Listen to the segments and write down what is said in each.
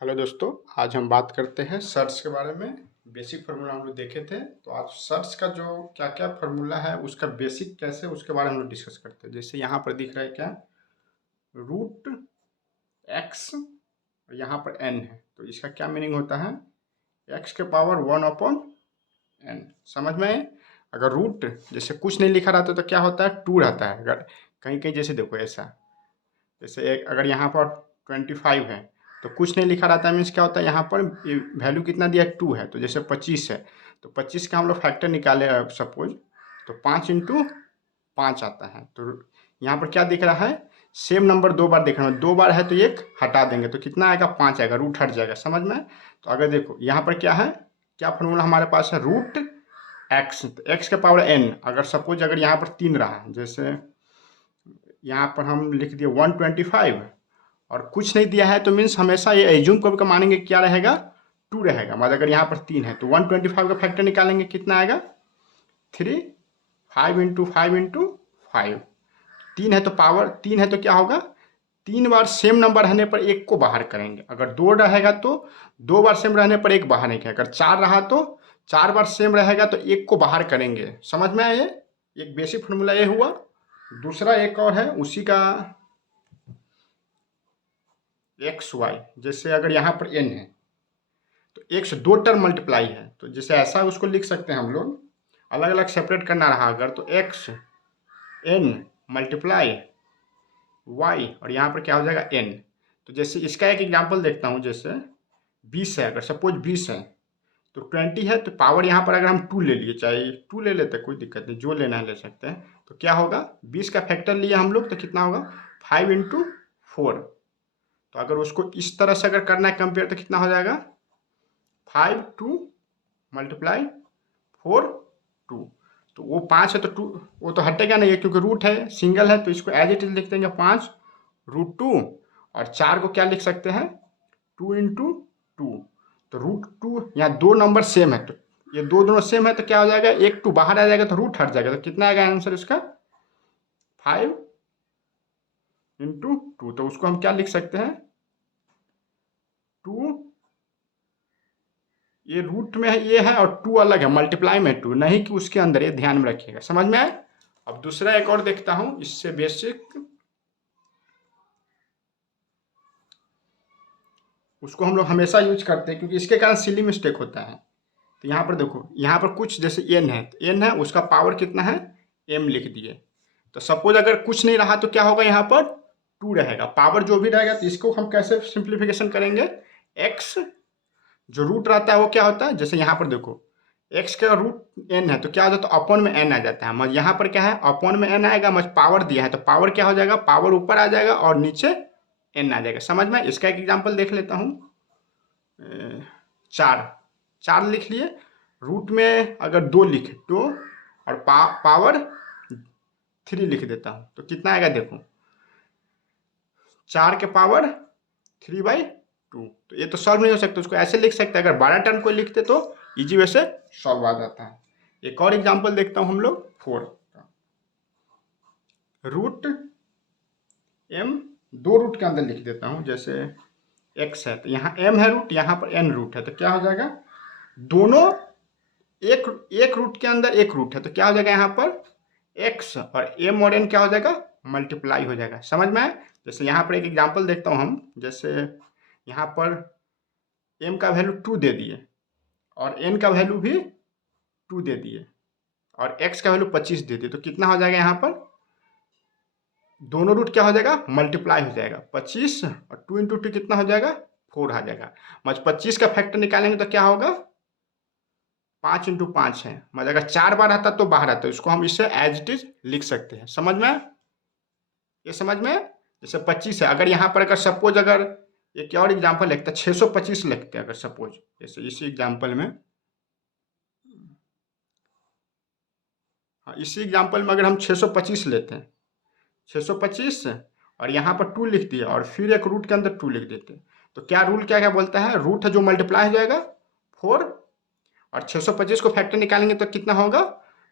Hello दोस्तों, आज हम बात करते हैं सर्च के बारे में। बेसिक फार्मूला हम लोग देखे थे, तो आज सर्च का जो क्या क्या फार्मूला है उसका बेसिक कैसे उसके बारे में हम लोग डिस्कस करते हैं। जैसे यहाँ पर दिख रहा है क्या, रूट एक्स, यहाँ पर एन है, तो इसका क्या मीनिंग होता है, एक्स के पावर 1/n। समझ में आए? अगर रूट जैसे कुछ नहीं लिखा रहता तो क्या होता है, 2 रहता है। अगर कहीं कहीं जैसे देखो ऐसा, जैसे एक अगर यहाँ पर 25 है तो कुछ नहीं लिखा रहता है, मीन्स क्या होता है, यहाँ पर वैल्यू कितना दिया है, 2 है। तो जैसे 25 है तो 25 का हम लोग फैक्टर निकाले सपोज, तो 5 × 5 आता है। तो यहाँ पर क्या दिख रहा है, सेम नंबर 2 बार दिख रहा है, 2 बार है तो एक हटा देंगे तो कितना आएगा, 5 आएगा, रूट हट जाएगा। समझ में? तो अगर देखो यहाँ पर क्या है, क्या फॉर्मूला हमारे पास है, रूट एक्स, तो एक्स के पावर एन। अगर सपोज अगर यहाँ पर 3 रहा, जैसे यहाँ पर हम लिख दिए 125 और कुछ नहीं दिया है, तो मीन्स हमेशा ये एज्यूम करके मानेंगे क्या रहेगा, 2 रहेगा। मतलब अगर यहाँ पर 3 है तो 125 का फैक्टर निकालेंगे, कितना आएगा, 3, 5 × 5 × 5। 3 है तो पावर 3 है तो क्या होगा, 3 बार सेम नंबर रहने पर एक को बाहर करेंगे। अगर 2 रहेगा तो 2 बार सेम रहने पर एक बाहर नहीं करेंगे। अगर 4 रहा तो 4 बार सेम रहेगा तो एक को बाहर करेंगे। समझ में आया? ये एक बेसिक फॉर्मूला ये हुआ। दूसरा एक और है उसी का, एक्स वाई, जैसे अगर यहाँ पर एन है तो एक से 2 टर्म मल्टीप्लाई है, तो जैसे ऐसा उसको लिख सकते हैं हम लोग, अलग अलग सेपरेट करना रहा अगर, तो एक्स एन मल्टीप्लाई वाई, और यहाँ पर क्या हो जाएगा, एन। तो जैसे इसका एक एग्जांपल देखता हूँ, जैसे 20 है, अगर सपोज 20 है तो 20 है, तो पावर यहाँ पर अगर हम 2 ले लिए, चाहे 2 ले लेते कोई दिक्कत नहीं, जो लेना है ले सकते हैं। तो क्या होगा, 20 का फैक्टर लिए हम लोग तो कितना होगा, 5 × 4। तो अगर उसको इस तरह से अगर करना है कंपेयर, तो कितना हो जाएगा, 5 2 मल्टीप्लाई 4 2। तो वो 5 है तो 2 वो तो हटेगा नहीं है, क्योंकि रूट है, सिंगल है, तो इसको एज इट इज लिख देंगे 5 √2। और 4 को क्या लिख सकते हैं, 2 × 2। तो √2, यहाँ 2 नंबर सेम है, तो ये दो दोनों सेम है तो क्या हो जाएगा, एक 2 बाहर आ जाएगा तो रूट हट जाएगा। तो कितना आएगा आंसर इसका, 5 × 2। तो उसको हम क्या लिख सकते हैं, 2, ये रूट में है ये है और 2 अलग है, मल्टीप्लाई में 2 नहीं कि उसके अंदर, ये ध्यान में रखिएगा। समझ में आए? अब दूसरा एक और देखता हूं, इससे बेसिक, उसको हम लोग हमेशा यूज करते हैं क्योंकि इसके कारण सिली मिस्टेक होता है। तो यहाँ पर देखो, यहाँ पर कुछ जैसे एन है, तो एन है उसका पावर कितना है, एम लिख दिए। तो सपोज अगर कुछ नहीं रहा तो क्या होगा, यहाँ पर 2 रहेगा, पावर जो भी रहेगा। तो इसको हम कैसे सिंप्लीफिकेशन करेंगे, एक्स जो रूट रहता है वो क्या होता है, जैसे यहाँ पर देखो एक्स का रूट एन है तो क्या हो जाता है, अपॉन में एन आ जाता है। मत यहाँ पर क्या है, अपॉन में एन आएगा, मत पावर दिया है तो पावर क्या हो जाएगा, पावर ऊपर आ जाएगा और नीचे एन आ जाएगा। समझ में? इसका एक एग्जांपल देख लेता हूँ, 4 लिख लिए, रूट में अगर 2 लिखे तो, और पावर 3 लिख देता हूँ तो कितना आएगा, देखो 4 के पावर 3/2। तो ये तो सॉल्व नहीं हो सकता, उसको ऐसे लिख सकते हैं। अगर 12 टर्म को लिखते तो इजी वे से सॉल्व आ जाता है। एक और एग्जांपल देखता हूं हम लोग, 4 रूट एम, 2 रूट के अंदर लिख देता हूं, जैसे एक्स है तो यहाँ एम है रूट, यहाँ पर एन रूट है, तो क्या हो जाएगा, दोनों एक एक रूट के अंदर एक रूट है, तो क्या हो जाएगा, यहाँ पर एक्स और एम और एन क्या हो जाएगा, मल्टीप्लाई हो जाएगा। समझ में आए? जैसे यहाँ पर एक एग्जांपल देखता हूँ हम, जैसे यहाँ पर एम का वैल्यू 2 दे दिए और एन का वैल्यू भी 2 दे दिए और एक्स का वैल्यू 25 दे दिए, तो कितना हो जाएगा, यहाँ पर दोनों रूट क्या हो जाएगा, मल्टीप्लाई हो जाएगा। 25 और 2 × 2 कितना हो जाएगा, 4 आ जाएगा। मतलब 25 का फैक्टर निकालेंगे तो क्या होगा, 5 × 5 है, मतलब अगर 4 बार आता तो बाहर आता, इसको हम इससे एज इट इज लिख सकते हैं। समझ में? ये समझ में? जैसे 25 है, अगर यहाँ पर अगर सपोज अगर एक और एग्जांपल लिखते हैं, 625 लिखते हैं अगर सपोज, जैसे इसी एग्जांपल में, हाँ इसी एग्जांपल में अगर हम 625 लेते हैं, 625 और यहाँ पर 2 लिख दिया और फिर एक रूट के अंदर 2 लिख देते हैं, तो क्या रूल क्या क्या बोलता है, रूट है जो मल्टीप्लाई हो जाएगा 4, और 625 को फैक्टर निकालेंगे तो कितना होगा,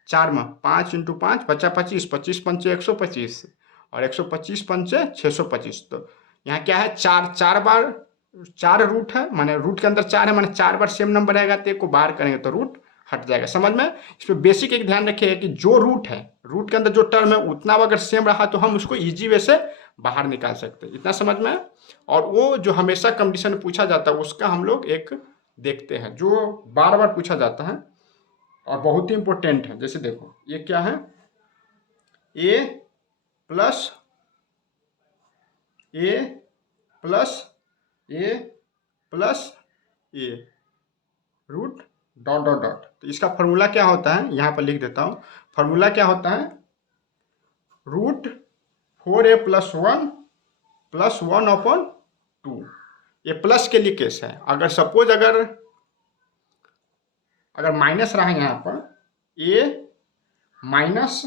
4 में 5 × 5 बचा 25, 25 पंचे 125 और 125 पंचे 625। तो यहाँ क्या है, 4 बार 4 रूट है, माने रूट के अंदर 4 है, माने 4 बार सेम नंबर रहेगा तो एक को बाहर करेंगे तो रूट हट जाएगा। समझ में? इसमें बेसिक एक ध्यान रखिएगा कि जो रूट है, रूट के अंदर जो टर्म है उतना अगर सेम रहा तो हम उसको ईजी वे से बाहर निकाल सकते हैं। इतना समझ में? और वो जो हमेशा कंडीशन पूछा जाता है उसका हम लोग एक देखते हैं जो बार बार पूछा जाता है और बहुत ही इंपॉर्टेंट है। जैसे देखो ये क्या है, ए प्लस ए प्लस ए प्लस ए रूट डॉट डॉट डॉट। तो इसका फॉर्मूला क्या होता है, यहाँ पर लिख देता हूँ। फॉर्मूला क्या होता है, root 4a plus one upon 2। ये प्लस के लिए केस है। अगर सपोज अगर माइनस रहा यहाँ पर A minus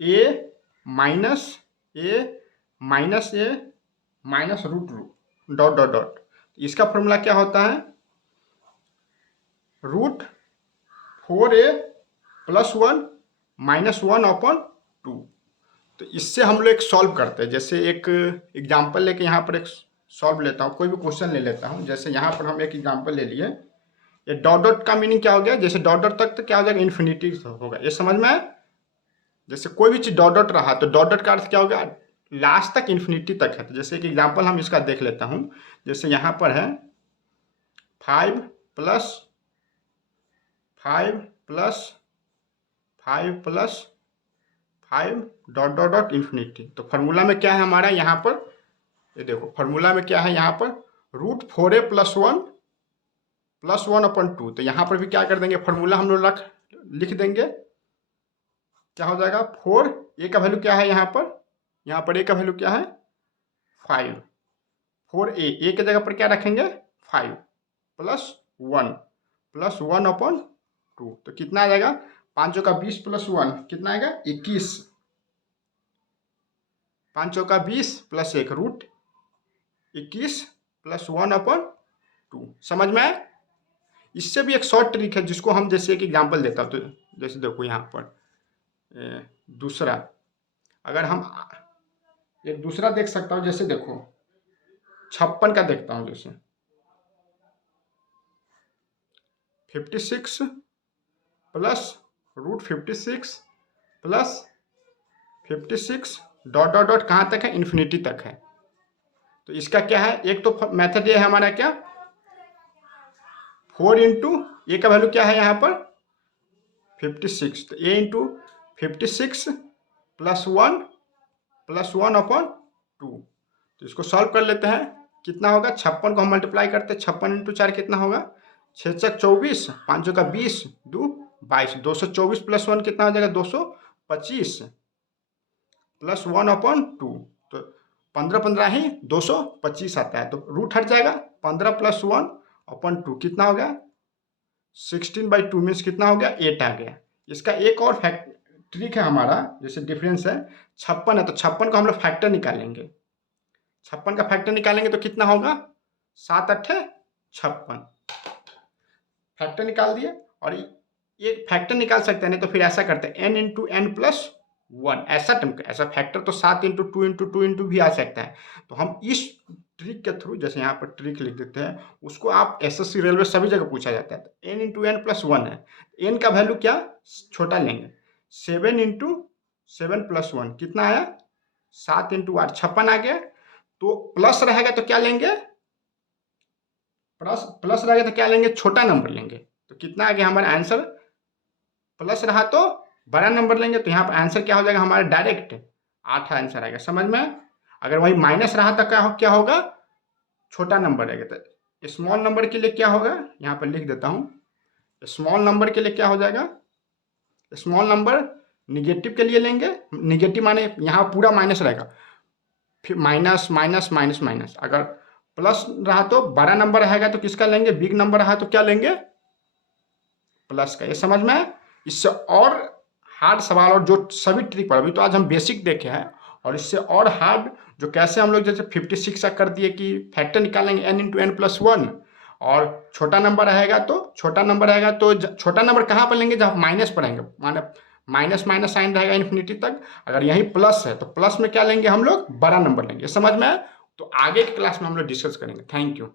A minus A minus A minus root root dot dot dot, इसका फॉर्मूला क्या होता है, root 4a plus 1 minus 1 upon 2। तो इससे हम लोग एक सॉल्व करते हैं। जैसे एक एग्जांपल लेके यहाँ पर एक सॉल्व लेता हूँ, कोई भी क्वेश्चन ले लेता हूँ। जैसे यहाँ पर हम एक एग्जांपल ले लिए, ये डॉट डॉट का मीनिंग क्या हो गया, जैसे डॉट डॉट तक तो क्या हो जाएगा, इन्फिनिटी होगा। ये समझ में आया? जैसे कोई भी चीज़ डॉट डॉट रहा तो डॉट डॉट का अर्थ क्या होगा, लास्ट तक इन्फिनिटी तक है। तो जैसे एक एग्जांपल हम इसका देख लेता हूँ। जैसे यहाँ पर है 5 plus 5 plus 5 plus 5 dot dot dot infinity. तो फार्मूला में क्या है हमारा यहाँ पर, ये देखो फार्मूला में क्या है यहाँ पर, रूट 4a प्लस 1 अपॉन 2। तो यहाँ पर भी क्या कर देंगे, फार्मूला हम लोग लिख देंगे। क्या हो जाएगा, 4 a का वैल्यू क्या है यहाँ पर a का वैल्यू क्या है 5, 4a a के जगह पर क्या रखेंगे 5 प्लस 1 अपॉन 2। तो कितना आ जाएगा, 5 का 20 प्लस 1 कितना आएगा 21, 5 का 20 प्लस 1 रूट 21 प्लस 1 अपॉन 2। समझ में आए? इससे भी एक शॉर्ट ट्रिक है जिसको हम जैसे एक एग्जांपल देता हूँ। तो जैसे देखो यहाँ पर दूसरा, अगर हम एक दूसरा देख सकता हूँ। जैसे देखो 56 का देखता हूँ। जैसे 56 plus root 56 plus 56 dot dot dot कहाँ तक है, इन्फिनिटी तक है। तो इसका क्या है, एक तो मेथड ये है हमारा क्या, 4 इंटू ए का वैल्यू क्या है यहाँ पर 56, तो ए इंटू 56 प्लस 1 अपॉन 2। तो इसको सॉल्व कर लेते हैं। कितना होगा, 56 को हम मल्टीप्लाई करते हैं, 56 इंटू 4 कितना होगा 6 चक 24, 5 का 20, 2 22, 224 प्लस 1 कितना हो जाएगा 225 प्लस 1 अपॉन 2। तो 15 15 ही 225 आता है। तो रूट हट जाएगा, 15 प्लस 1 अपॉन 2 कितना हो गया 16/2 मीन्स कितना हो गया 8 आ गया। इसका एक और ट्रिक है हमारा, जैसे डिफरेंस है 56 है तो 56 का हम लोग फैक्टर निकालेंगे। 56 का फैक्टर निकालेंगे तो कितना होगा 7 8 56, फैक्टर निकाल दिए। और ये फैक्टर निकाल सकते हैं, नहीं तो फिर ऐसा करते हैं n इंटू एन प्लस 1, ऐसा टर्म ऐसा फैक्टर तो 7 इंटू 2 इंटू 2 इंटू भी आ सकता है। तो हम इस ट्रिक के थ्रू, जैसे यहाँ पर ट्रिक लिख देते हैं, उसको आप एसएससी रेलवे सभी जगह पूछा जाता है। तो n इंटू एन प्लस 1 है, n का वैल्यू क्या छोटा लेंगे, 7 इंटू 7 प्लस 1 कितना आया 7 इंटू 8 56 आ गया। तो प्लस रहेगा तो क्या लेंगे, प्लस रहेगा तो क्या लेंगे, छोटा नंबर लेंगे। तो कितना आ गया हमारा आंसर, प्लस रहा तो बड़ा नंबर लेंगे। तो यहाँ पर आंसर क्या हो जाएगा हमारा डायरेक्ट 8 आंसर आएगा। समझ में? अगर वही माइनस रहा तो क्या होगा छोटा नंबर रहेगा। तो स्मॉल नंबर के लिए क्या होगा, यहाँ पर लिख देता हूँ। स्मॉल नंबर के लिए क्या हो जाएगा, स्मॉल नंबर निगेटिव के लिए लेंगे, निगेटिव माने यहाँ पूरा माइनस रहेगा, फिर माइनस माइनस माइनस माइनस। अगर प्लस रहा तो बड़ा नंबर रहेगा तो किसका लेंगे, बिग नंबर रहा तो क्या लेंगे प्लस का। ये समझ में है? इससे और हार्ड सवाल और जो सभी ट्रिक पर, अभी तो आज हम बेसिक देखे हैं, और इससे और हार्ड जो कैसे हम लोग जैसे 56 का कर दिए कि फैक्टर निकालेंगे n इंटू एन प्लस 1, और छोटा नंबर रहेगा तो छोटा नंबर कहाँ पर लेंगे, जब माइनस पर रहेंगे, माने माइनस माइनस साइन रहेगा इन्फिनिटी तक। अगर यही प्लस है तो प्लस में क्या लेंगे हम लोग बड़ा नंबर लेंगे। समझ में? तो आगे की क्लास में हम लोग डिस्कस करेंगे। Thank you.